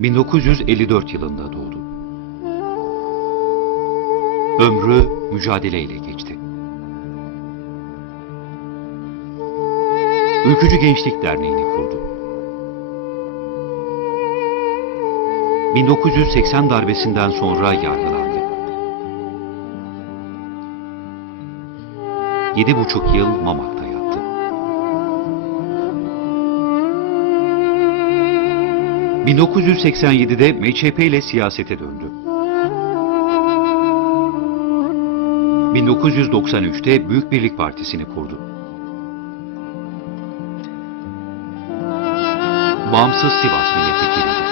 1954 yılında doğdu. Ömrü mücadeleyle geçti. Ülkücü Gençlik Derneği'ni kurdu. 1980 darbesinden sonra yargılandı. Yedi buçuk yıl Mamak'ta ...1987'de MÇP ile siyasete döndü. 1993'te Büyük Birlik Partisi'ni kurdu. Bağımsız Sivas milletvekiliydi.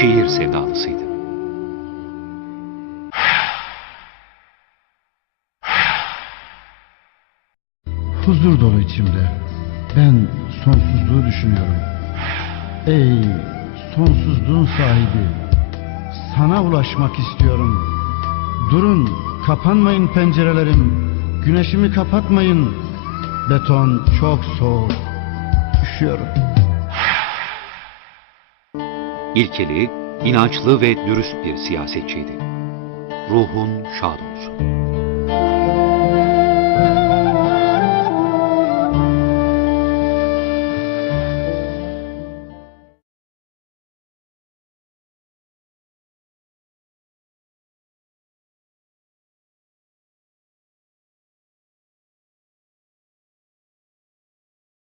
Şehir sevdalısıydı. Huzur dolu içimde. Ben sonsuzluğu düşünüyorum. Ey sonsuzluğun sahibi. Sana ulaşmak istiyorum. Durun, kapanmayın pencerelerim. Güneşimi kapatmayın. Beton çok soğuk. Üşüyorum. İlkeli, inançlı ve dürüst bir siyasetçiydi. Ruhun şad olsun.